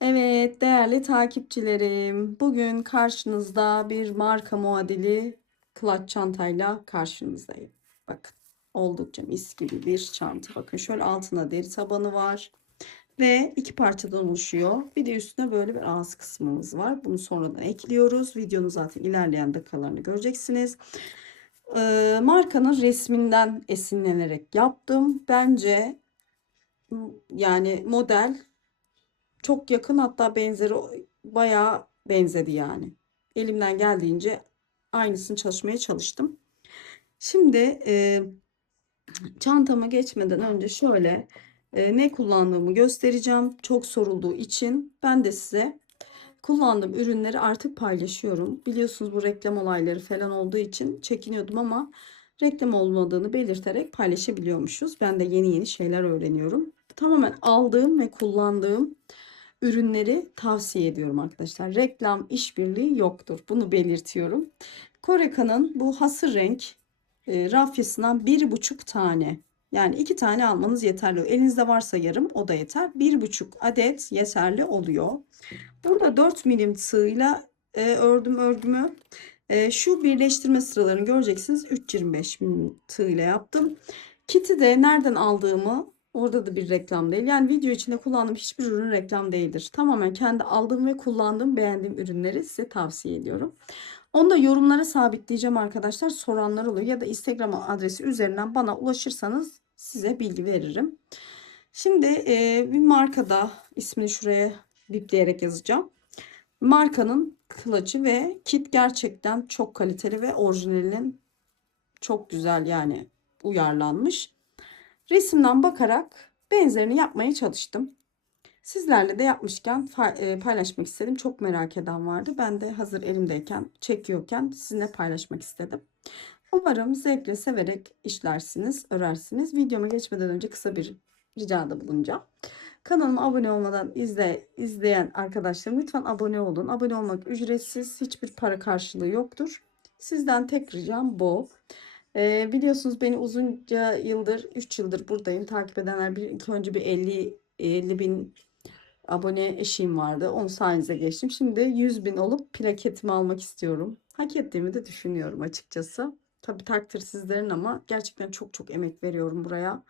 Evet değerli takipçilerim, bugün karşınızda bir marka muadili clutch çantayla karşınızdayım. Bakın, oldukça mis gibi bir çanta. Bakın, şöyle altına deri tabanı var ve iki parçadan oluşuyor. Bir de üstüne böyle bir ağız kısmımız var. Bunu sonradan ekliyoruz. Videonun zaten ilerleyen dakikalarını göreceksiniz. Markanın resminden esinlenerek yaptım. Bence yani model çok yakın, hatta benzeri bayağı benzedi yani. Elimden geldiğince aynısını çalışmaya çalıştım. Şimdi çantama geçmeden önce şöyle ne kullandığımı göstereceğim. Çok sorulduğu için ben de size kullandığım ürünleri artık paylaşıyorum. Biliyorsunuz, bu reklam olayları falan olduğu için çekiniyordum ama reklam olmadığını belirterek paylaşabiliyormuşuz. Ben de yeni yeni şeyler öğreniyorum. Tamamen aldığım ve kullandığım ürünleri tavsiye ediyorum arkadaşlar. Reklam, işbirliği yoktur. Bunu belirtiyorum. Koreka'nın bu hasır renk rafyasından 1,5 tane, yani 2 tane almanız yeterli. Elinizde varsa yarım, o da yeter. 1,5 adet yeterli oluyor. Burada 4 milim tığla ördüm örgümü. Şu birleştirme sıralarını göreceksiniz. 3,25 milim tığ ile yaptım. Kiti de nereden aldığımı, orada da bir reklam değil. Yani video içinde kullandığım hiçbir ürün reklam değildir. Tamamen kendi aldığım ve kullandığım, beğendiğim ürünleri size tavsiye ediyorum. Onu da yorumlara sabitleyeceğim arkadaşlar. Soranlar oluyor ya da Instagram adresi üzerinden bana ulaşırsanız size bilgi veririm. Şimdi bir markada, ismini şuraya bipleyerek yazacağım. Markanın kılıcı ve kit gerçekten çok kaliteli ve orijinalinin çok güzel, yani uyarlanmış. Resimden bakarak benzerini yapmaya çalıştım. Sizlerle de yapmışken paylaşmak istedim. Çok merak eden vardı. Ben de hazır elimdeyken, çekiyorken sizinle paylaşmak istedim. Umarım zevkle, severek işlersiniz, örersiniz. Videoma geçmeden önce kısa bir ricada bulunacağım. Kanalıma abone olmadan izleyen arkadaşlarım, lütfen abone olun. Abone olmak ücretsiz, hiçbir para karşılığı yoktur. Sizden tek ricam bu. Biliyorsunuz, beni uzunca yıldır, 3 yıldır buradayım. Takip edenler, ilk önce bir 50 bin abone eşiğim vardı. Onu sayenizde geçtim. Şimdi 100 bin olup plaketimi almak istiyorum. Hak ettiğimi de düşünüyorum açıkçası. Tabii takdir sizlerin, ama gerçekten çok çok emek veriyorum buraya.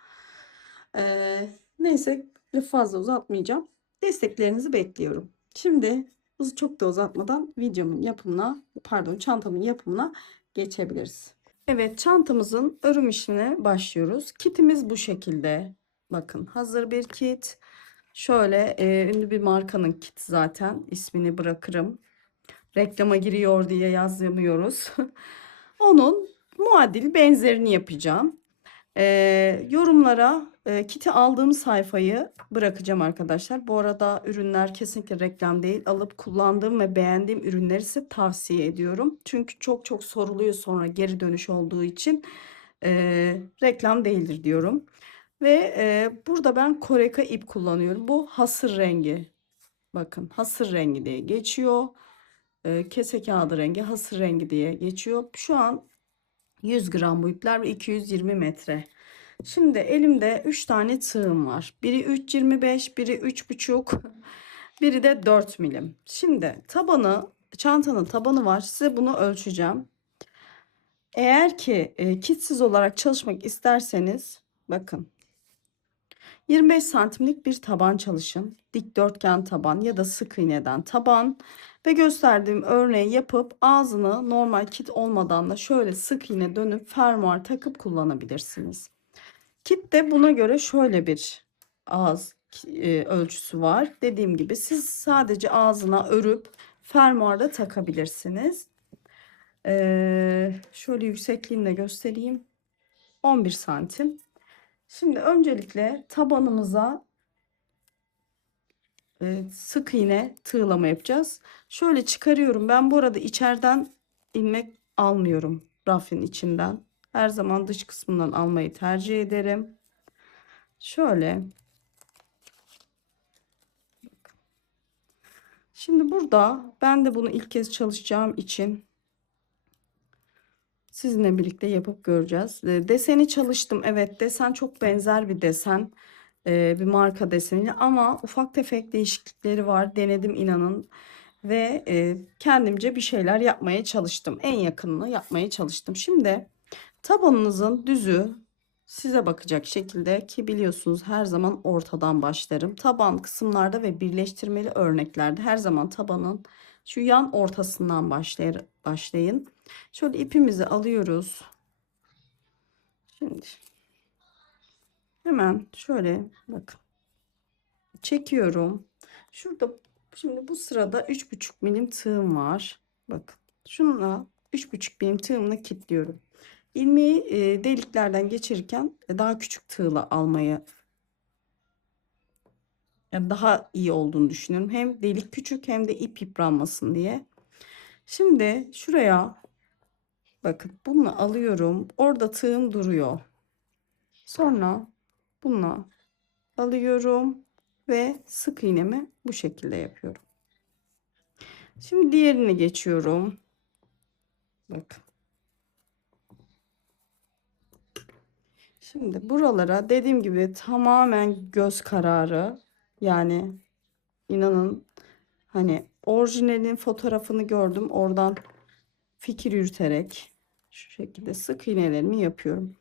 Neyse, lafı fazla uzatmayacağım. Desteklerinizi bekliyorum. Şimdi çok da uzatmadan videomun yapımına, pardon, çantamın yapımına geçebiliriz. Evet, çantamızın örüm işine başlıyoruz. Kitimiz bu şekilde. Bakın, hazır bir kit. Şöyle ünlü bir markanın kiti zaten. İsmini bırakırım. Reklama giriyor diye yazmıyoruz. Onun muadil benzerini yapacağım. Yorumlara kiti aldığım sayfayı bırakacağım arkadaşlar. Bu arada ürünler kesinlikle reklam değil. Alıp kullandığım ve beğendiğim ürünleri size tavsiye ediyorum. Çünkü çok çok soruluyor, sonra geri dönüş olduğu için reklam değildir diyorum. Ve burada ben Koreka ip kullanıyorum. Bu hasır rengi. Bakın, hasır rengi diye geçiyor. Kese kağıdı rengi, hasır rengi diye geçiyor. Şu an 100 gram bu ipler ve 220 metre. Şimdi elimde 3 tane tığım var. Biri 3,25, biri 3,5, biri de 4 milim. Şimdi çantanın tabanı var. Size bunu ölçeceğim. Eğer ki kitsiz olarak çalışmak isterseniz, bakın, 25 santimlik bir taban çalışın. Dikdörtgen taban ya da sık iğneden taban ve gösterdiğim örneği yapıp ağzını normal kit olmadan da şöyle sık iğne dönüp fermuar takıp kullanabilirsiniz. Kitte buna göre şöyle bir ağız ölçüsü var. Dediğim gibi siz sadece ağzına örüp fermuarda takabilirsiniz. Şöyle yüksekliğini de göstereyim. 11 santim. Şimdi öncelikle tabanımıza sık iğne tığlama yapacağız. Şöyle çıkarıyorum. Ben bu arada içeriden ilmek almıyorum. Rafin içinden. Her zaman dış kısmından almayı tercih ederim. Şöyle. Şimdi burada ben de bunu ilk kez çalışacağım için sizinle birlikte yapıp göreceğiz. Deseni çalıştım. Evet, desen çok benzer bir desen. bir marka deseniyle ama ufak tefek değişiklikleri var. Denedim inanın ve kendimce bir şeyler yapmaya çalıştım. En yakınını yapmaya çalıştım. Şimdi tabanınızın düzü size bakacak şekilde ki biliyorsunuz her zaman ortadan başlarım. Taban kısımlarda ve birleştirmeli örneklerde her zaman tabanın şu yan ortasından başlayın. Şöyle ipimizi alıyoruz. Şimdi hemen şöyle bakın çekiyorum. Şurada şimdi bu sırada 3,5 milim tığım var. Bakın şununla 3,5 milim tığımla kilitliyorum. İlmeği deliklerden geçirirken daha küçük tığla almayı yani daha iyi olduğunu düşünüyorum. Hem delik küçük hem de ip yıpranmasın diye. Şimdi şuraya bakın bunu alıyorum. Orada tığım duruyor. Sonra bununla alıyorum ve sık iğnemi bu şekilde yapıyorum. Şimdi diğerini geçiyorum. Bakın. Şimdi buralara dediğim gibi tamamen göz kararı. Yani inanın hani orijinalin fotoğrafını gördüm. Oradan fikir yürüterek şu şekilde sık iğnelerimi yapıyorum.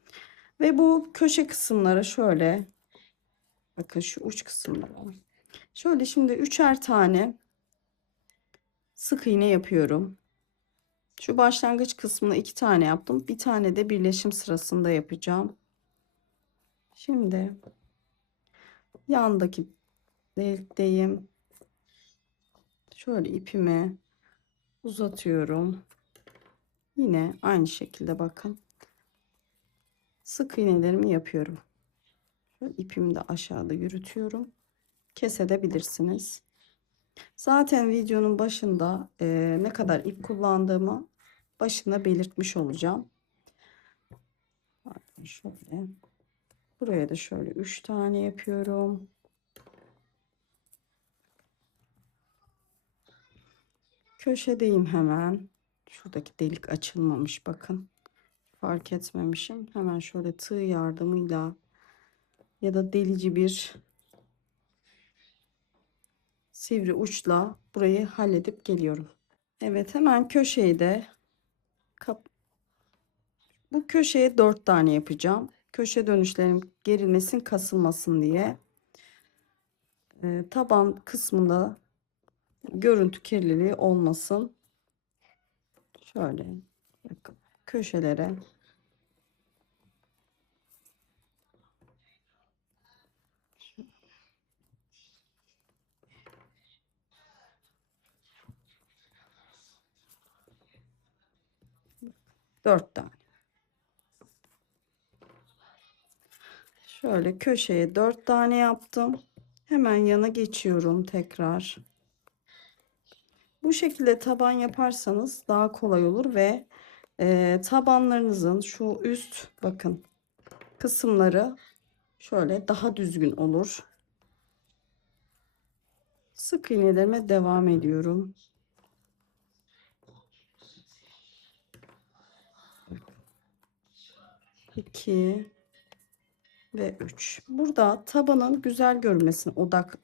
Ve bu köşe kısımlara şöyle bakın şu uç kısımlara. Şöyle şimdi üçer tane sık iğne yapıyorum. Şu başlangıç kısmına 2 tane yaptım. Bir tane de birleşim sırasında yapacağım. Şimdi yandaki delikteyim. Şöyle ipimi uzatıyorum. Yine aynı şekilde bakın. Sık iğnelerimi yapıyorum. Şöyle ipimi de aşağıda yürütüyorum. Kesebilirsiniz. Zaten videonun başında ne kadar ip kullandığımı başında belirtmiş olacağım. Şöyle. Buraya da şöyle 3 tane yapıyorum. Köşedeyim hemen. Şuradaki delik açılmamış bakın. Fark etmemişim. Hemen şöyle tığ yardımıyla ya da delici bir sivri uçla burayı halledip geliyorum. Evet hemen köşeyi de bu köşeye 4 tane yapacağım. Köşe dönüşlerim gerilmesin, kasılmasın diye. Taban kısmında görüntü kirliliği olmasın. Şöyle bakın köşelere dört tane. Şöyle köşeye 4 tane yaptım. Hemen yana geçiyorum tekrar. Bu şekilde taban yaparsanız daha kolay olur ve tabanlarınızın şu üst bakın kısımları şöyle daha düzgün olur. Sık iğnelerime devam ediyorum. İki ve 3. Burada tabanın güzel görünmesine odak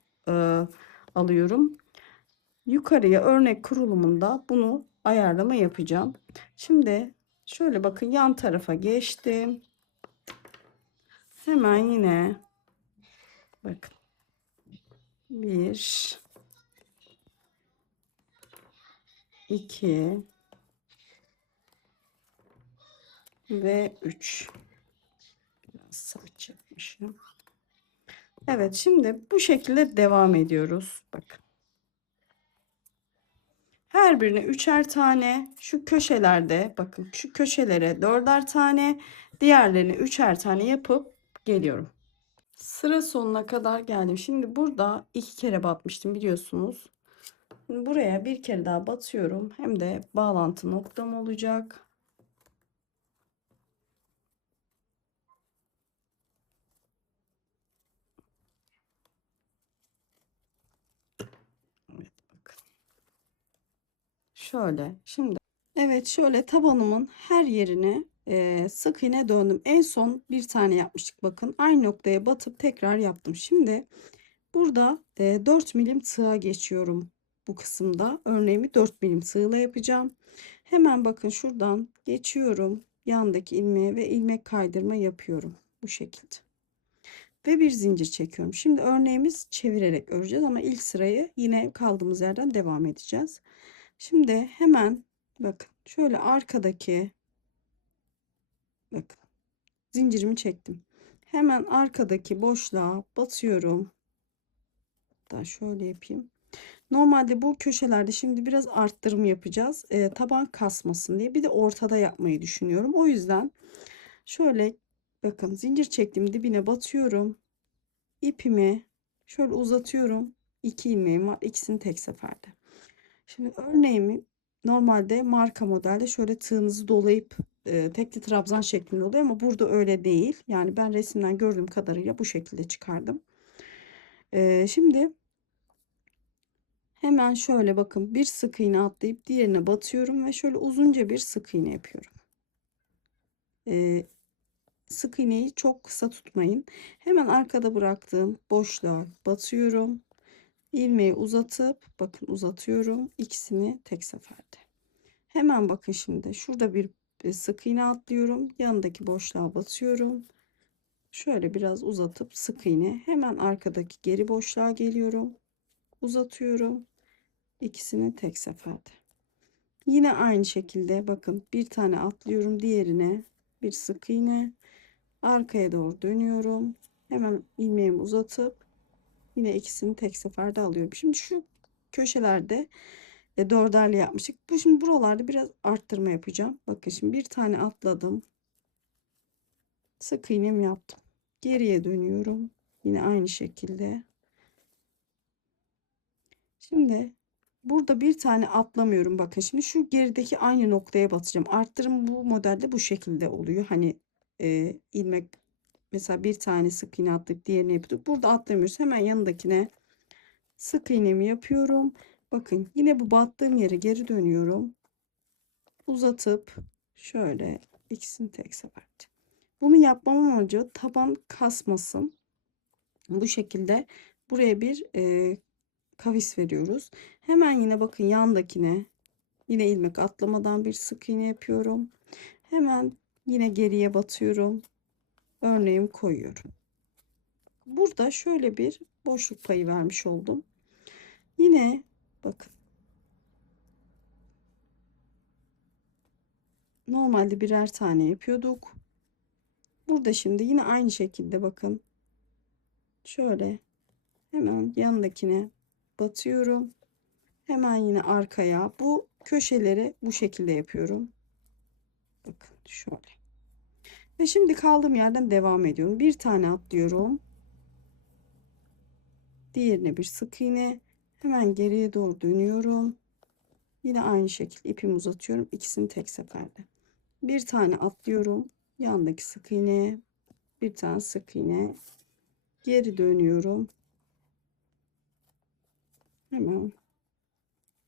alıyorum. Yukarıya örnek kurulumunda bunu ayarlama yapacağım. Şimdi şöyle bakın yan tarafa geçtim. Hemen yine bakın 1 2 ve 3. Biraz saç yapmışım. Evet şimdi bu şekilde devam ediyoruz. Bakın. Her birine üçer tane şu köşelerde bakın şu köşelere dörder tane diğerlerini üçer tane yapıp geliyorum. Sıra sonuna kadar geldim. Şimdi burada 2 kere batmıştım biliyorsunuz. Şimdi buraya bir kere daha batıyorum. Hem de bağlantı noktam olacak. Evet bakın. Şöyle şimdi evet şöyle tabanımın her yerine Sık iğne döndüm. En son bir tane yapmıştık. Bakın aynı noktaya batıp tekrar yaptım. Şimdi burada 4 milim tığa geçiyorum. Bu kısımda örneğimi 4 milim tığla yapacağım. Hemen bakın şuradan geçiyorum. Yandaki ilmeğe ve ilmek kaydırma yapıyorum. Bu şekilde. Ve bir zincir çekiyorum. Şimdi örneğimiz çevirerek öreceğiz ama ilk sırayı yine kaldığımız yerden devam edeceğiz. Şimdi hemen bakın şöyle arkadaki, bakın zincirimi çektim. Hemen arkadaki boşluğa batıyorum. Daha şöyle yapayım. Normalde bu köşelerde şimdi biraz arttırım yapacağız. Taban kasmasın diye. Bir de ortada yapmayı düşünüyorum. O yüzden şöyle bakın zincir çektim, dibine batıyorum. İpimi şöyle uzatıyorum. 2 ilmeğim var. İkisini tek seferde. Şimdi örneğimi normalde marka modelde şöyle tığınızı dolayıp tekli trabzan şeklinde oluyor ama burada öyle değil. Yani ben resimden gördüğüm kadarıyla bu şekilde çıkardım. Şimdi hemen şöyle bakın bir sık iğne atlayıp diğerine batıyorum ve şöyle uzunca bir sık iğne yapıyorum. Sık iğneyi çok kısa tutmayın. Hemen arkada bıraktığım boşluğa batıyorum. İlmeği uzatıp bakın uzatıyorum. İkisini tek seferde. Hemen bakın şimdi şurada bir sık iğne atlıyorum. Yanındaki boşluğa batıyorum. Şöyle biraz uzatıp sık iğne. Hemen arkadaki geri boşluğa geliyorum. Uzatıyorum. İkisini tek seferde. Yine aynı şekilde bakın bir tane atlıyorum, diğerine bir sık iğne, arkaya doğru dönüyorum. Hemen ilmeğimi uzatıp yine ikisini tek seferde alıyorum. Şimdi şu köşelerde dörderli yapmıştık. Bu şimdi buralarda biraz arttırma yapacağım. Bakın şimdi bir tane atladım. Sık iğnemi yaptım. Geriye dönüyorum. Yine aynı şekilde. Şimdi burada bir tane atlamıyorum. Bakın şimdi şu gerideki aynı noktaya batacağım. Arttırım bu modelde bu şekilde oluyor. Hani ilmek mesela bir tane sık iğne attık, diğerini yapıyorduk. Burada atlamıyoruz. Hemen yanındakine sık iğnemi yapıyorum. Bakın yine bu battığım yere geri dönüyorum. Uzatıp şöyle ikisini tek seferde. Bunu yapmamın amacı taban kasmasın. Bu şekilde buraya bir kavis veriyoruz. Hemen yine bakın yandakine yine ilmek atlamadan bir sık iğne yapıyorum. Hemen yine geriye batıyorum. Örneğimi koyuyorum. Burada şöyle bir boşluk payı vermiş oldum. Yine bakın normalde birer tane yapıyorduk. Burada şimdi yine aynı şekilde bakın şöyle hemen yanındakine batıyorum. Hemen yine arkaya bu köşeleri bu şekilde yapıyorum. Bakın şöyle. Ve şimdi kaldığım yerden devam ediyorum. Bir tane atlıyorum. Diğerine bir sık iğne. Hemen geriye doğru dönüyorum. Yine aynı şekilde ipimi uzatıyorum. İkisini tek seferde. Bir tane atlıyorum. Yandaki sık iğne. Bir tane sık iğne. Geri dönüyorum. Hemen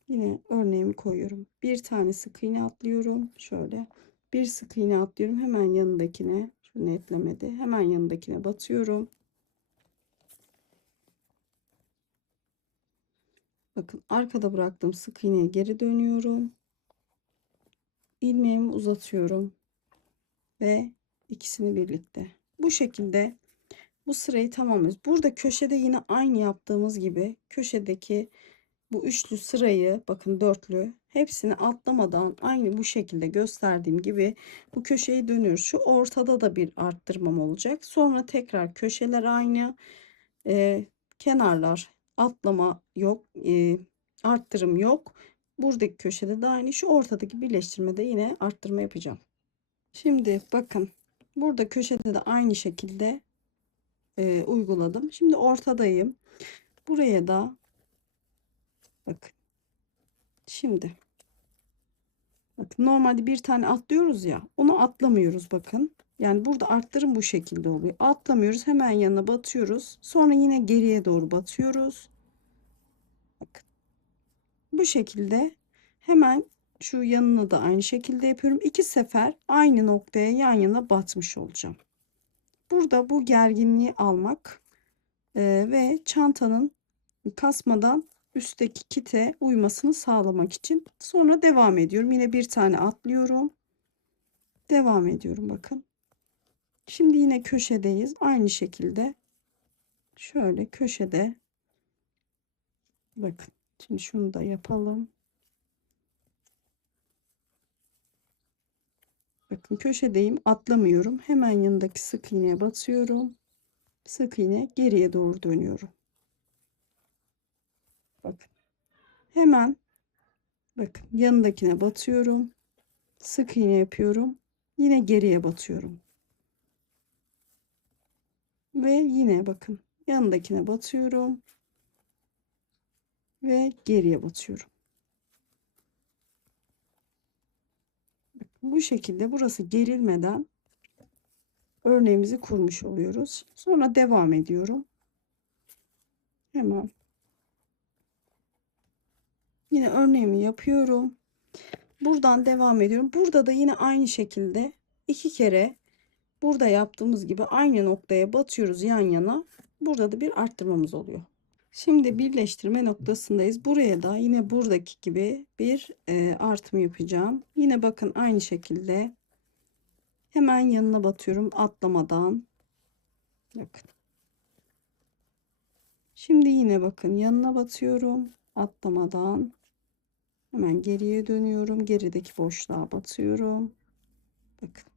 yine örneğimi koyuyorum. Bir tane sık iğne atlıyorum. Şöyle. Bir sık iğne atlıyorum. Hemen yanındakine. Şu netlemedi. Hemen yanındakine batıyorum. Bakın arkada bıraktığım sık iğneye geri dönüyorum. İlmeğimi uzatıyorum ve ikisini birlikte. Bu şekilde bu sırayı tamamlıyoruz. Burada köşede yine aynı yaptığımız gibi köşedeki bu üçlü sırayı bakın dörtlü hepsini atlamadan aynı bu şekilde gösterdiğim gibi bu köşeyi dönüyoruz. Şu ortada da bir arttırmam olacak. Sonra tekrar köşeler aynı. Kenarlar atlama yok, arttırım yok. Buradaki köşede de aynı, şu ortadaki birleştirmede yine arttırma yapacağım. Şimdi bakın burada köşede de aynı şekilde uyguladım. Şimdi ortadayım. Buraya da bakın. Şimdi bakın normalde bir tane atlıyoruz ya, onu atlamıyoruz bakın. Yani burada arttırım bu şekilde oluyor. Atlamıyoruz, hemen yanına batıyoruz. Sonra yine geriye doğru batıyoruz. Bakın bu şekilde hemen Şu yanını da aynı şekilde yapıyorum. 2 sefer aynı noktaya yan yana batmış olacağım. Burada bu gerginliği almak ve çantanın kasmadan üstteki kite uymasını sağlamak için. Sonra devam ediyorum. Yine bir tane atlıyorum. Devam ediyorum bakın. Şimdi yine köşedeyiz. Aynı şekilde şöyle köşede bakın. Şimdi şunu da yapalım. Bakın köşedeyim. Atlamıyorum. Hemen yanındaki sık iğneye batıyorum. Sık iğne, geriye doğru dönüyorum. Bakın. Hemen bakın yanındakine batıyorum. Sık iğne yapıyorum. Yine geriye batıyorum. Ve yine bakın yanındakine batıyorum ve geriye batıyorum. Bu şekilde burası gerilmeden örneğimizi kurmuş oluyoruz. Sonra devam ediyorum. Hemen yine örneğimi yapıyorum. Buradan devam ediyorum. Burada da yine aynı şekilde 2 kere burada yaptığımız gibi aynı noktaya batıyoruz yan yana. Burada da bir arttırmamız oluyor. Şimdi birleştirme noktasındayız. Buraya da yine buradaki gibi bir artım yapacağım. Yine bakın aynı şekilde hemen yanına batıyorum atlamadan. Bakın. Şimdi yine bakın yanına batıyorum atlamadan. Hemen geriye dönüyorum. Gerideki boşluğa batıyorum. Bakın.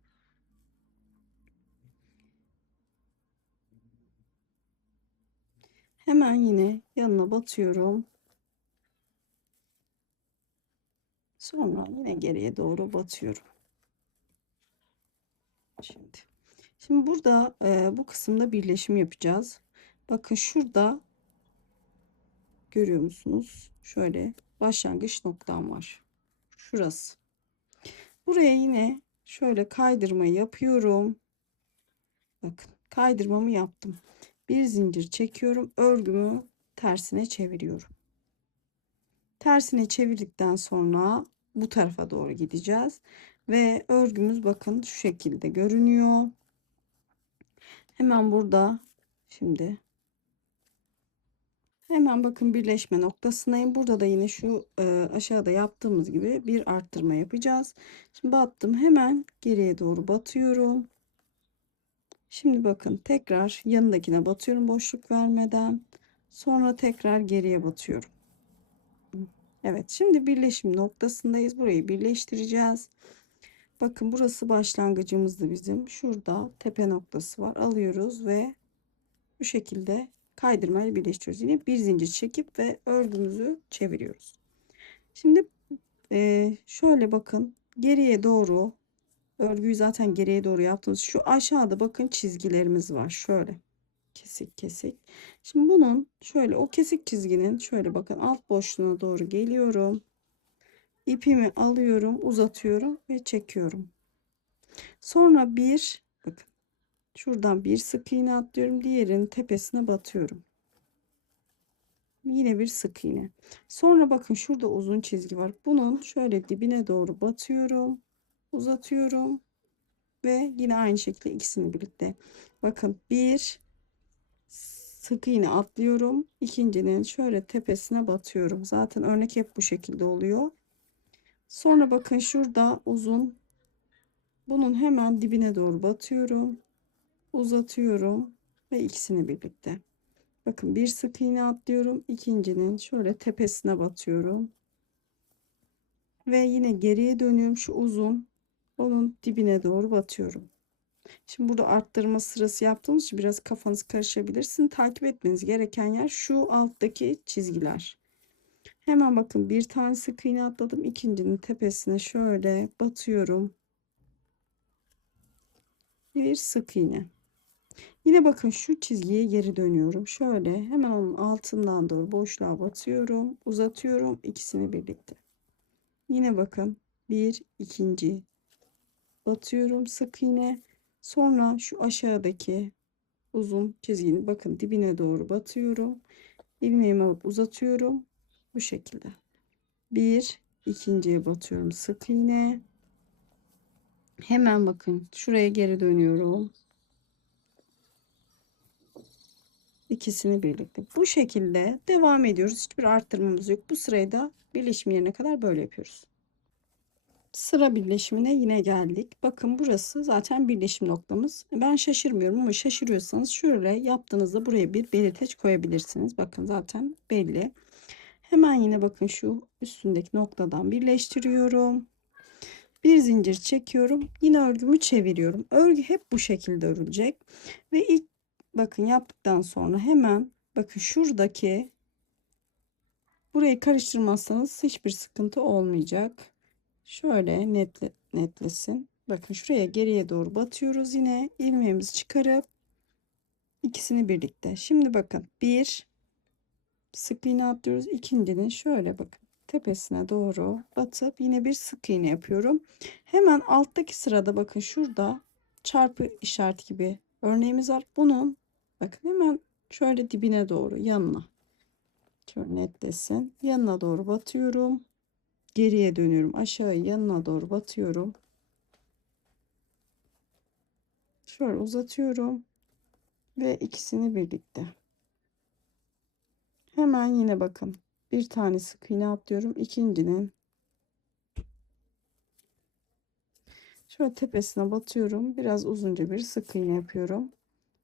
Hemen yine yanına batıyorum. Sonra yine geriye doğru batıyorum. Şimdi burada bu kısımda birleşim yapacağız. Bakın şurada görüyor musunuz? Şöyle başlangıç noktam var. Şurası. Buraya yine şöyle kaydırma yapıyorum. Bakın kaydırmamı yaptım. Bir zincir çekiyorum. Örgümü tersine çeviriyorum. Tersine çevirdikten sonra bu tarafa doğru gideceğiz. Ve örgümüz bakın şu şekilde görünüyor. Hemen burada şimdi hemen bakın birleşme noktasındayım. Burada da yine şu aşağıda yaptığımız gibi bir arttırma yapacağız. Şimdi battım. Hemen geriye doğru batıyorum. Şimdi bakın tekrar yanındakine batıyorum boşluk vermeden. Sonra tekrar geriye batıyorum. Evet, şimdi birleşim noktasındayız. Burayı birleştireceğiz. Bakın burası başlangıcımızdı bizim. Şurada tepe noktası var. Alıyoruz ve bu şekilde kaydırmayla birleştiriyoruz. Yine bir zincir çekip ve örgümüzü çeviriyoruz. Şimdi şöyle bakın geriye doğru örgüyü zaten geriye doğru yaptığımız şu aşağıda bakın çizgilerimiz var. Şöyle kesik kesik. Şimdi bunun şöyle o kesik çizginin şöyle bakın alt boşluğuna doğru geliyorum. İpimi alıyorum, uzatıyorum ve çekiyorum. Sonra bir bakın şuradan bir sık iğne atlıyorum. Diğerinin tepesine batıyorum. Yine bir sık iğne. Sonra bakın şurada uzun çizgi var. Bunun şöyle dibine doğru batıyorum. Uzatıyorum. Ve yine aynı şekilde ikisini birlikte. Bakın bir sık iğne atlıyorum. İkincinin şöyle tepesine batıyorum. Zaten örnek hep bu şekilde oluyor. Sonra bakın şurada uzun. Bunun hemen dibine doğru batıyorum. Uzatıyorum. Ve ikisini birlikte. Bakın bir sık iğne atlıyorum. İkincinin şöyle tepesine batıyorum. Ve yine geriye dönüyorum. Şu uzun. Onun dibine doğru batıyorum. Şimdi burada arttırma sırası yaptığımız için biraz kafanız karışabilir. Sizin takip etmeniz gereken yer şu alttaki çizgiler. Hemen bakın bir tane sık iğne atladım. İkincinin tepesine şöyle batıyorum. Bir sık iğne. Yine bakın şu çizgiye geri dönüyorum. Şöyle hemen onun altından doğru boşluğa batıyorum. Uzatıyorum ikisini birlikte. Yine bakın bir ikinci batıyorum sık iğne. Sonra şu aşağıdaki uzun çizginin bakın dibine doğru batıyorum. İlmeğimi alıp uzatıyorum. Bu şekilde. Bir ikinciye batıyorum sık iğne. Hemen bakın şuraya geri dönüyorum. İkisini birlikte. Bu şekilde devam ediyoruz. Hiçbir arttırmamız yok. Bu sırayı da birleşim yerine kadar böyle yapıyoruz. Sıra birleşimine yine geldik. Bakın burası zaten birleşim noktamız. Ben şaşırmıyorum ama şaşırıyorsanız şöyle yaptığınızda buraya bir belirteç koyabilirsiniz. Bakın zaten belli. Hemen yine bakın şu üstündeki noktadan birleştiriyorum. Bir zincir çekiyorum. Yine örgümü çeviriyorum. Örgü hep bu şekilde örülecek. Ve ilk bakın yaptıktan sonra hemen bakın şuradaki burayı karıştırmazsanız hiçbir sıkıntı olmayacak. Şöyle netlesin. Bakın şuraya geriye doğru batıyoruz yine. İlmeğimizi çıkarıp ikisini birlikte. Şimdi bakın bir sık iğne atlıyoruz. İkincinin şöyle bakın tepesine doğru batıp yine bir sık iğne yapıyorum. Hemen alttaki sırada bakın şurada çarpı işareti gibi örneğimiz var. Bunun bakın hemen şöyle dibine doğru yanına. Şöyle netlesin. Yanına doğru batıyorum. Geriye dönüyorum. Aşağı yanına doğru batıyorum. Şöyle uzatıyorum ve ikisini birlikte. Hemen yine bakın bir tane sık iğne atlıyorum. İkincinin şöyle tepesine batıyorum. Biraz uzunca bir sık iğne yapıyorum.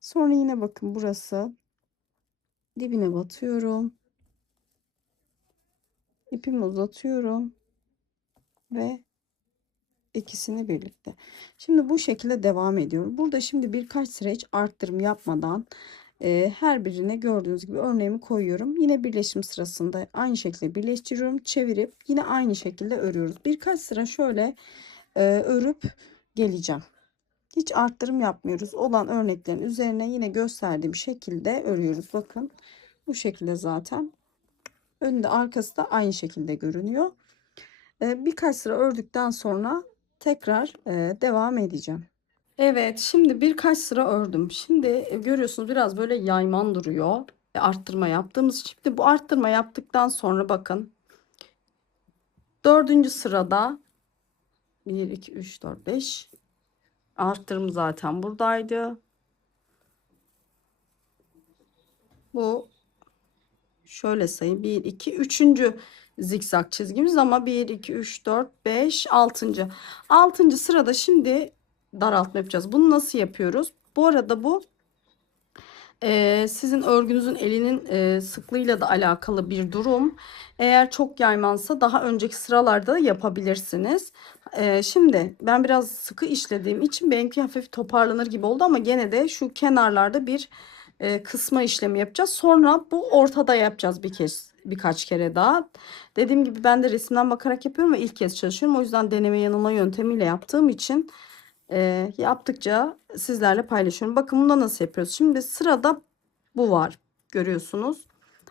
Sonra yine bakın burası dibine batıyorum. İpimi uzatıyorum ve ikisini birlikte. Şimdi bu şekilde devam ediyorum. Burada şimdi birkaç sıra hiç arttırım yapmadan her birine gördüğünüz gibi örneğimi koyuyorum. Yine birleşim sırasında aynı şekilde birleştiriyorum. Çevirip yine aynı şekilde örüyoruz. Birkaç sıra şöyle örüp geleceğim. Hiç arttırım yapmıyoruz. Olan örneklerin üzerine yine gösterdiğim şekilde örüyoruz. Bakın bu şekilde zaten. Önünde arkası da aynı şekilde görünüyor. Birkaç sıra ördükten sonra tekrar devam edeceğim. Evet, şimdi birkaç sıra ördüm. Şimdi görüyorsunuz biraz böyle yayman duruyor. Arttırma yaptığımız için. Şimdi bu arttırma yaptıktan sonra bakın. Dördüncü sırada 1, 2, 3, 4, 5. Arttırım zaten buradaydı. Bu şöyle sayayım. 1, 2, 3. zikzak çizgimiz ama 1, 2, 3, 4, 5, 6. 6. sırada şimdi daraltma yapacağız. Bunu nasıl yapıyoruz? Bu arada bu sizin örgünüzün elinin sıklığıyla da alakalı bir durum. Eğer çok yaymansa daha önceki sıralarda yapabilirsiniz. Şimdi ben biraz sıkı işlediğim için benimki hafif toparlanır gibi oldu ama gene de şu kenarlarda bir kısma işlemi yapacağız. Sonra bu ortada yapacağız birkaç kere daha. Dediğim gibi ben de resimden bakarak yapıyorum ve ilk kez çalışıyorum. O yüzden deneme yanılma yöntemiyle yaptığım için yaptıkça sizlerle paylaşıyorum. Bakın bunda nasıl yapıyoruz? Şimdi sırada bu var. Görüyorsunuz.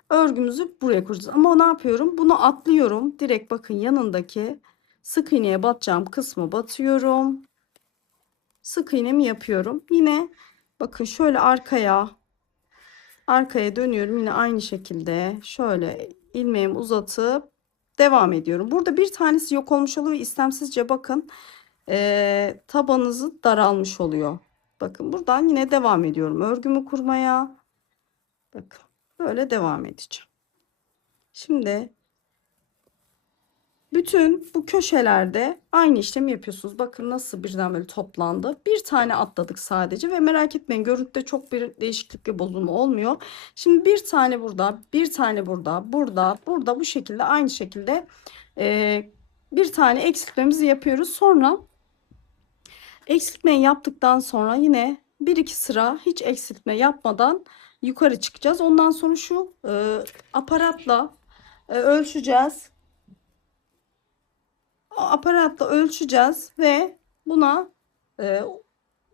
Örgümüzü buraya kuracağız. Ama ne yapıyorum? Bunu atlıyorum. Direkt bakın yanındaki sık iğneye batacağım kısmı batıyorum. Sık iğnemi yapıyorum. Yine bakın şöyle arkaya dönüyorum. Yine aynı şekilde şöyle ilmeğimi uzatıp devam ediyorum. Burada bir tanesi yok olmuş oluyor ve istemsizce bakın tabanınızı daralmış oluyor. Bakın buradan yine devam ediyorum örgümü kurmaya. Bakın böyle devam edeceğim. Şimdi bütün bu köşelerde aynı işlemi yapıyorsunuz. Bakın nasıl birden böyle toplandı. Bir tane atladık sadece ve merak etmeyin görüntüde çok bir değişiklik ve bozulma olmuyor. Şimdi bir tane burada, bir tane burada, burada bu şekilde aynı şekilde bir tane eksiltmemizi yapıyoruz. Sonra eksiltmeyi yaptıktan sonra yine bir iki sıra hiç eksiltme yapmadan yukarı çıkacağız. Ondan sonra şu aparatla ölçeceğiz. O aparatla ölçeceğiz ve buna e,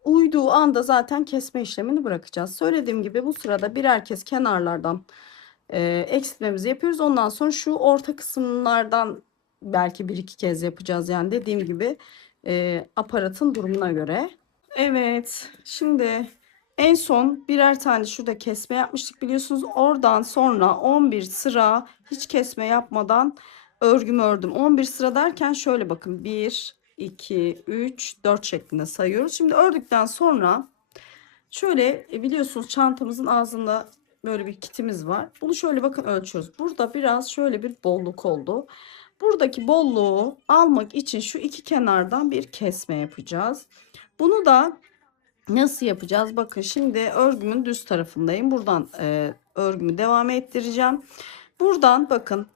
uyduğu anda zaten kesme işlemini bırakacağız. Söylediğim gibi bu sırada birer kez kenarlardan eksiltmemizi yapıyoruz. Ondan sonra şu orta kısımlardan belki bir iki kez yapacağız. Yani dediğim gibi aparatın durumuna göre. Evet, şimdi en son birer tane şurada kesme yapmıştık biliyorsunuz. Oradan sonra 11 sıra hiç kesme yapmadan örgümü ördüm. 11 sıra derken şöyle bakın, 1 2 3 4 şeklinde sayıyoruz. Şimdi ördükten sonra şöyle biliyorsunuz çantamızın ağzında böyle bir kitimiz var. Bunu şöyle bakın ölçüyoruz. Burada biraz şöyle bir bolluk oldu. Buradaki bolluğu almak için şu iki kenardan bir kesme yapacağız. Bunu da nasıl yapacağız? Bakın şimdi örgümün düz tarafındayım. Buradan örgümü devam ettireceğim. Buradan bakın,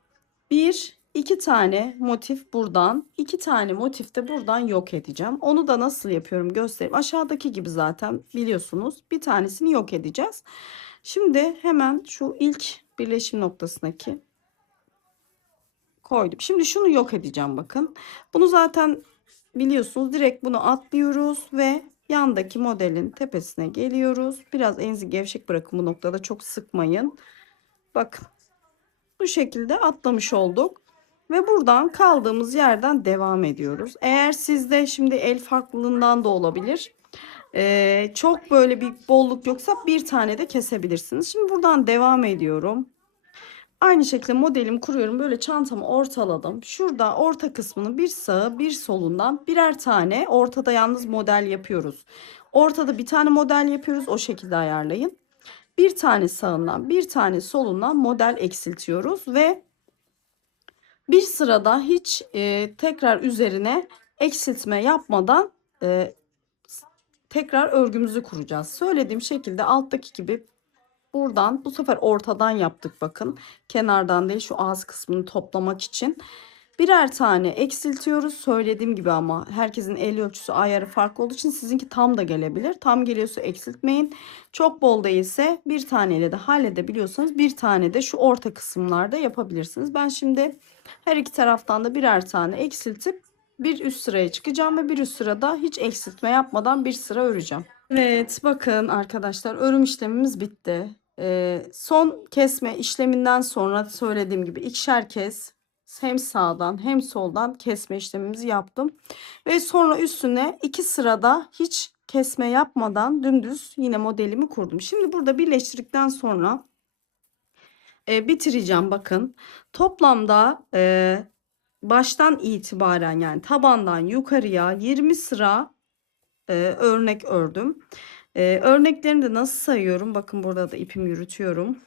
bir iki tane motif buradan, iki tane motif de buradan yok edeceğim. Onu da nasıl yapıyorum göstereyim. Aşağıdaki gibi zaten biliyorsunuz. Bir tanesini yok edeceğiz. Şimdi hemen şu ilk birleşim noktasındaki koydum. Şimdi şunu yok edeceğim bakın. Bunu zaten biliyorsunuz. Direkt bunu atlıyoruz ve yandaki modelin tepesine geliyoruz. Biraz elinizi gevşek bırakın, bu noktada çok sıkmayın. Bakın bu şekilde atlamış olduk. Ve buradan kaldığımız yerden devam ediyoruz. Eğer sizde şimdi el farklılığından da olabilir. Çok böyle bir bolluk yoksa bir tane de kesebilirsiniz. Şimdi buradan devam ediyorum. Aynı şekilde modelimi kuruyorum. Böyle çantamı ortaladım. Şurada orta kısmını bir sağı bir solundan birer tane, ortada yalnız model yapıyoruz. Ortada bir tane model yapıyoruz. O şekilde ayarlayın. Bir tane sağından bir tane solundan model eksiltiyoruz ve bir sırada hiç tekrar üzerine eksiltme yapmadan tekrar örgümüzü kuracağız. Söylediğim şekilde alttaki gibi buradan bu sefer ortadan yaptık bakın. Kenardan değil, şu ağız kısmını toplamak için. Birer tane eksiltiyoruz. Söylediğim gibi ama herkesin el ölçüsü ayarı farklı olduğu için sizinki tam da gelebilir. Tam geliyorsa eksiltmeyin. Çok bol değilse bir taneyle de halledebiliyorsanız bir tane de şu orta kısımlarda yapabilirsiniz. Ben şimdi her iki taraftan da birer tane eksiltip bir üst sıraya çıkacağım ve bir üst sırada hiç eksiltme yapmadan bir sıra öreceğim. Evet, bakın arkadaşlar, örüm işlemimiz bitti. Son kesme işleminden sonra söylediğim gibi ikişer kez hem sağdan hem soldan kesme işlemimizi yaptım. Ve sonra üstüne iki sırada hiç kesme yapmadan dümdüz yine modelimi kurdum. Şimdi burada birleştirdikten sonra bitireceğim bakın. Toplamda baştan itibaren, yani tabandan yukarıya 20 sıra örnek ördüm. Örneklerimi de nasıl sayıyorum? Bakın burada da ipimi yürütüyorum.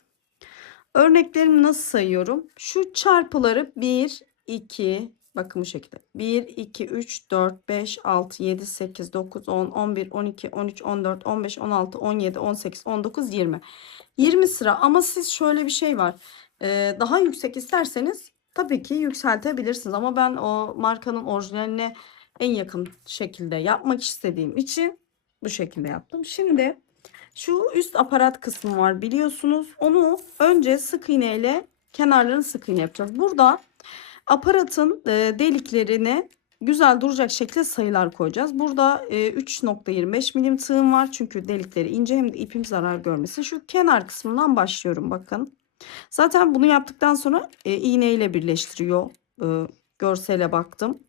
Örneklerimi nasıl sayıyorum? Şu çarpıları 1, 2, bakın bu şekilde. 1, 2, 3, 4, 5, 6, 7, 8, 9, 10, 11, 12, 13, 14, 15, 16, 17, 18, 19, 20. 20 sıra, ama siz şöyle bir şey var. Daha yüksek isterseniz tabii ki yükseltebilirsiniz. Ama ben o markanın orijinaline en yakın şekilde yapmak istediğim için bu şekilde yaptım. Şimdi şu üst aparat kısmı var biliyorsunuz. Onu önce sık iğne ile kenarlarını sık iğne yapacağız. Burada aparatın deliklerine güzel duracak şekilde sayılar koyacağız. Burada 3,25 milim tığım var. Çünkü delikleri ince, hem de ipim zarar görmesin. Şu kenar kısmından başlıyorum bakın. Zaten bunu yaptıktan sonra iğne ile birleştiriyor. Görsele baktım.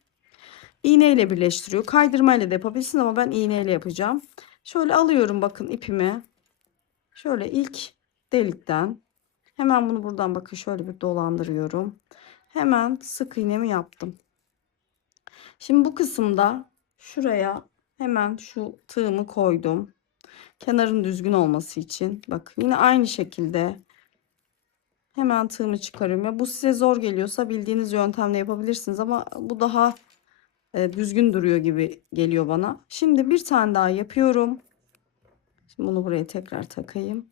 İğne ile birleştiriyor. Kaydırma ile de yapabilirsiniz ama ben iğne ile yapacağım. Şöyle alıyorum bakın ipimi. Şöyle ilk delikten hemen bunu buradan bakın şöyle bir dolandırıyorum. Hemen sık iğnemi yaptım. Şimdi bu kısımda şuraya hemen şu tığımı koydum. Kenarın düzgün olması için. Bakın yine aynı şekilde hemen tığımı çıkarıyorum. Ya bu size zor geliyorsa bildiğiniz yöntemle yapabilirsiniz ama bu daha düzgün duruyor gibi geliyor bana. Şimdi bir tane daha yapıyorum. Şimdi bunu buraya tekrar takayım.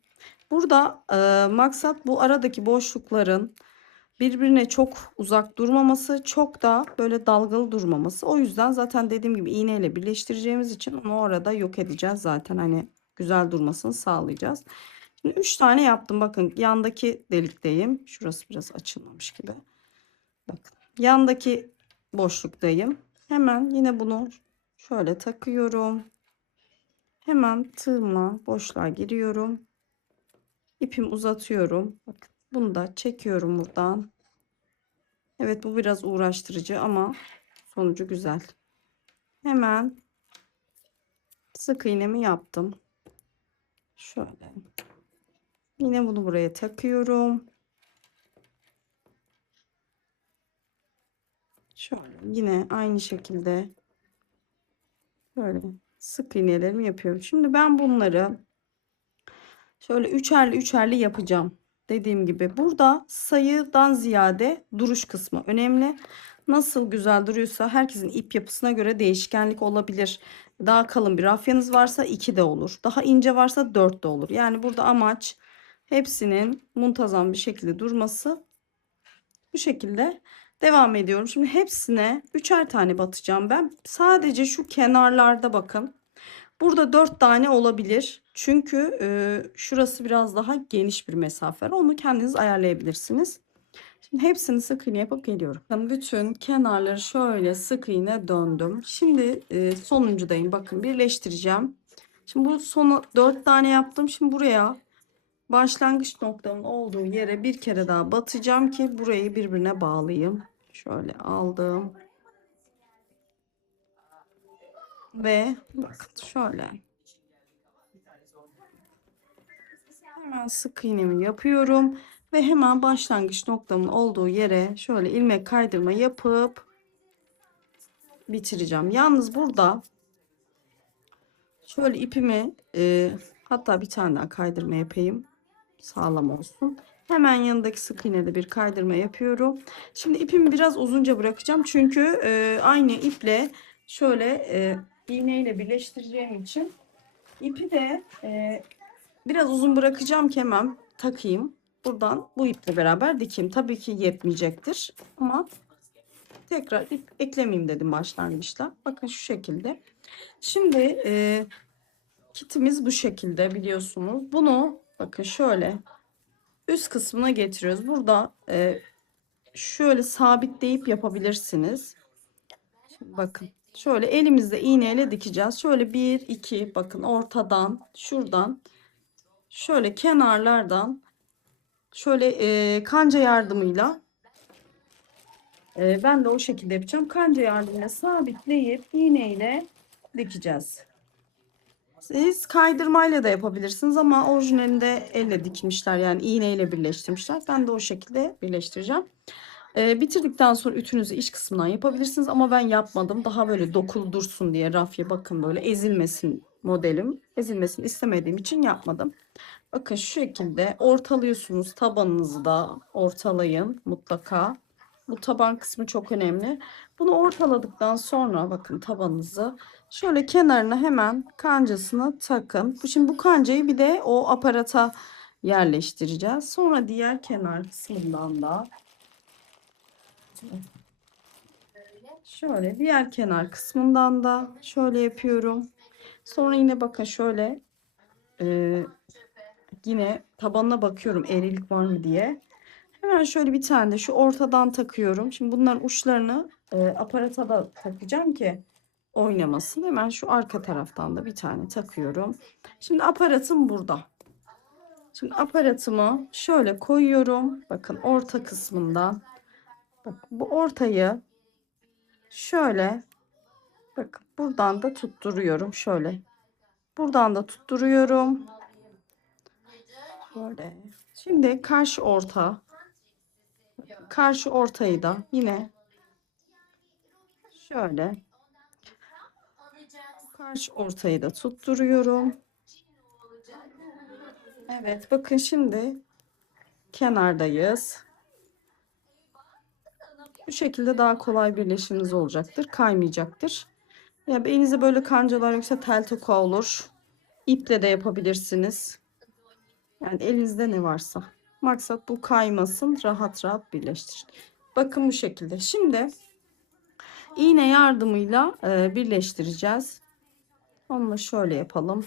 Burada maksat bu aradaki boşlukların birbirine çok uzak durmaması, çok da böyle dalgalı durmaması. O yüzden zaten dediğim gibi iğneyle birleştireceğimiz için onu orada yok edeceğiz zaten, hani güzel durmasını sağlayacağız. Şimdi 3 tane yaptım. Bakın yandaki delikteyim. Şurası biraz açılmamış gibi. Bakın yandaki boşluktayım. Hemen yine bunu şöyle takıyorum. Hemen tığımla boşluğa giriyorum. İpimi uzatıyorum. Bakın bunu da çekiyorum buradan. Evet, bu biraz uğraştırıcı ama sonucu güzel. Hemen sık iğnemi yaptım. Şöyle. Yine bunu buraya takıyorum. Şöyle yine aynı şekilde böyle sık iğnelerimi yapıyorum. Şimdi ben bunları şöyle üçerli üçerli yapacağım. Dediğim gibi burada sayıdan ziyade duruş kısmı önemli. Nasıl güzel duruyorsa herkesin ip yapısına göre değişkenlik olabilir. Daha kalın bir rafyanız varsa 2 de olur. Daha ince varsa 4 de olur. Yani burada amaç hepsinin muntazam bir şekilde durması. Bu şekilde devam ediyorum. Şimdi hepsine üçer tane batacağım ben. Sadece şu kenarlarda bakın. Burada 4 tane olabilir. Çünkü şurası biraz daha geniş bir mesafe. Onu kendiniz ayarlayabilirsiniz. Şimdi hepsini sık iğne yapıp geliyorum. Bütün kenarları şöyle sık iğne döndüm. Şimdi sonuncudayım. Bakın birleştireceğim. Şimdi bu sonu 4 tane yaptım. Şimdi buraya başlangıç noktamın olduğu yere bir kere daha batacağım ki burayı birbirine bağlayayım. Şöyle aldım. Ve bakın şöyle. Hemen sık iğnemi yapıyorum. Ve hemen başlangıç noktamın olduğu yere şöyle ilmek kaydırma yapıp bitireceğim. Yalnız burada şöyle ipimi hatta bir tane daha kaydırma yapayım. Sağlam olsun. Hemen yanındaki sık iğnede bir kaydırma yapıyorum. Şimdi ipimi biraz uzunca bırakacağım. Çünkü aynı iple şöyle iğneyle birleştireceğim için ipi de biraz uzun bırakacağım ki hemen takayım. Buradan bu iple beraber dikeyim. Tabii ki yetmeyecektir. Ama tekrar ip eklemeyeyim dedim başlangıçta. Bakın şu şekilde. Şimdi kitimiz bu şekilde biliyorsunuz. Bunu bakın şöyle üst kısmına getiriyoruz. Burada şöyle sabitleyip yapabilirsiniz. Şimdi bakın şöyle elimizde iğneyle dikeceğiz. Şöyle bir iki bakın ortadan şuradan şöyle kenarlardan şöyle kanca yardımıyla ben de o şekilde yapacağım. Kanca yardımıyla sabitleyip iğneyle dikeceğiz. Siz kaydırmayla da yapabilirsiniz ama orijinalinde elle dikmişler yani iğneyle birleştirmişler. Ben de o şekilde birleştireceğim. Bitirdikten sonra ütünüzü iç kısmından yapabilirsiniz ama ben yapmadım. Daha böyle dokulu dursun diye rafya bakın böyle ezilmesin modelim. Ezilmesini istemediğim için yapmadım. Bakın şu şekilde ortalıyorsunuz. Tabanınızı da ortalayın mutlaka. Bu taban kısmı çok önemli. Bunu ortaladıktan sonra bakın tabanınızı şöyle kenarına hemen kancasına takın. Şimdi bu kancayı bir de o aparata yerleştireceğiz. Sonra diğer kenar kısmından da şöyle diğer kenar kısmından da şöyle yapıyorum. Sonra yine bakın şöyle e, yine tabanına bakıyorum eğrilik var mı diye. Hemen şöyle bir tane de şu ortadan takıyorum. Şimdi bunların uçlarını aparata da takacağım ki oynamasın. Hemen şu arka taraftan da bir tane takıyorum. Şimdi aparatım burada. Şimdi aparatımı şöyle koyuyorum. Bakın orta kısmından. Bak, bu ortayı şöyle bakın buradan da tutturuyorum. Şöyle buradan da tutturuyorum. Böyle. Şimdi karşı ortayı da yine şöyle karşı ortayı da tutturuyorum. Evet bakın şimdi kenardayız. Bu şekilde daha kolay birleşiminiz olacaktır. Kaymayacaktır. Ya elinizde böyle kancalar yoksa tel toka olur. İple de yapabilirsiniz. Yani elinizde ne varsa. Maksat bu kaymasın. Rahat rahat birleştirin. Bakın bu şekilde. Şimdi iğne yardımıyla birleştireceğiz. Onu şöyle yapalım.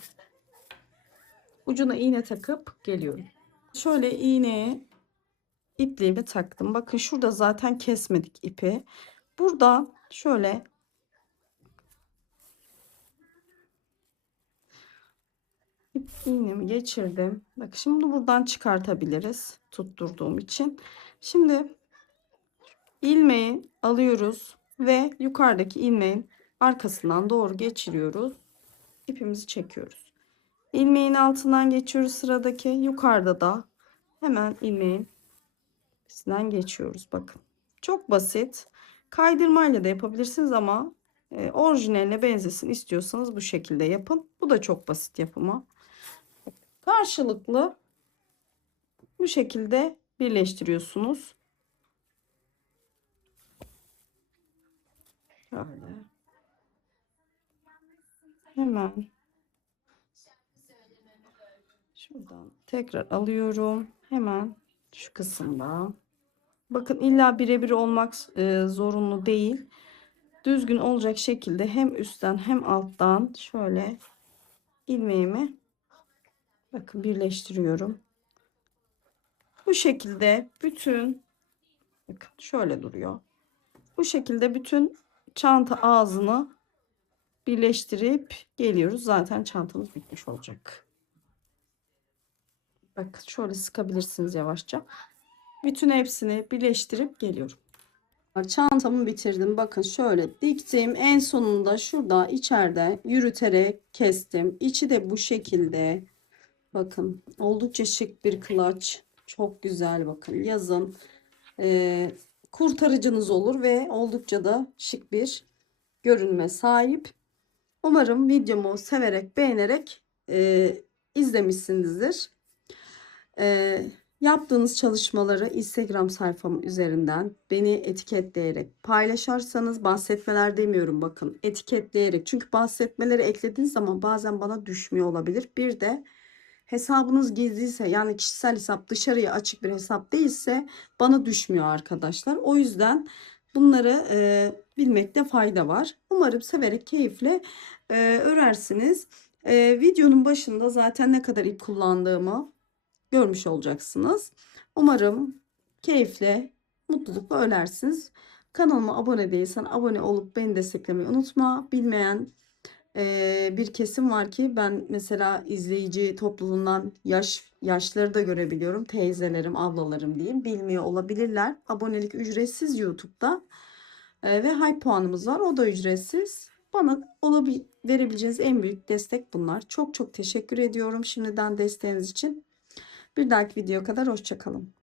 Ucuna iğne takıp geliyorum. Şöyle iğneye ipliğimi taktım. Bakın şurada zaten kesmedik ipi. Burada şöyle iğnemi geçirdim. Bak şimdi buradan çıkartabiliriz. Tutturduğum için. Şimdi ilmeği alıyoruz ve yukarıdaki ilmeğin arkasından doğru geçiriyoruz. İpimizi çekiyoruz. İlmeğin altından geçiyoruz sıradaki. Yukarıda da hemen ilmeğin üstünden geçiyoruz. Bakın. Çok basit. Kaydırmayla da yapabilirsiniz ama orijinaline benzesin istiyorsanız bu şekilde yapın. Bu da çok basit yapımı. Karşılıklı bu şekilde birleştiriyorsunuz. Şöyle. Hemen şuradan tekrar alıyorum. Hemen şu kısımda. Bakın illa birebir olmak zorunlu değil. Düzgün olacak şekilde hem üstten hem alttan şöyle ilmeğimi bakın birleştiriyorum. Bu şekilde bütün bakın şöyle duruyor. Bu şekilde bütün çanta ağzını birleştirip geliyoruz. Zaten çantamız bitmiş olacak. Bakın şöyle sıkabilirsiniz yavaşça. Bütün hepsini birleştirip geliyorum. Çantamı bitirdim. Bakın şöyle diktim. En sonunda şurada içeride yürüterek kestim. İçi de bu şekilde. Bakın oldukça şık bir kılaç. Çok güzel bakın. Yazın kurtarıcınız olur ve oldukça da şık bir görünme sahip. Umarım videomu severek beğenerek izlemişsinizdir. Yaptığınız çalışmaları Instagram sayfam üzerinden beni etiketleyerek paylaşırsanız, bahsetmeler demiyorum bakın, etiketleyerek, çünkü bahsetmeleri eklediğiniz zaman bazen bana düşmüyor olabilir. Bir de hesabınız gizliyse, yani kişisel hesap, dışarıya açık bir hesap değilse bana düşmüyor arkadaşlar. O yüzden bunları bilmekte fayda var. Umarım severek, keyifle örersiniz. Videonun başında zaten ne kadar ip kullandığımı görmüş olacaksınız. Umarım keyifle, mutlulukla örersiniz. Kanalıma abone değilsen abone olup beni desteklemeyi unutma. Bilmeyen bir kesim var ki, ben mesela izleyici topluluğundan yaşları da görebiliyorum. Teyzelerim, ablalarım diyeyim. Bilmiyor olabilirler. Abonelik ücretsiz YouTube'da. Ve hype puanımız var. O da ücretsiz. Bana verebileceğiniz en büyük destek bunlar. Çok çok teşekkür ediyorum şimdiden desteğiniz için. Bir dahaki video kadar hoşça kalın.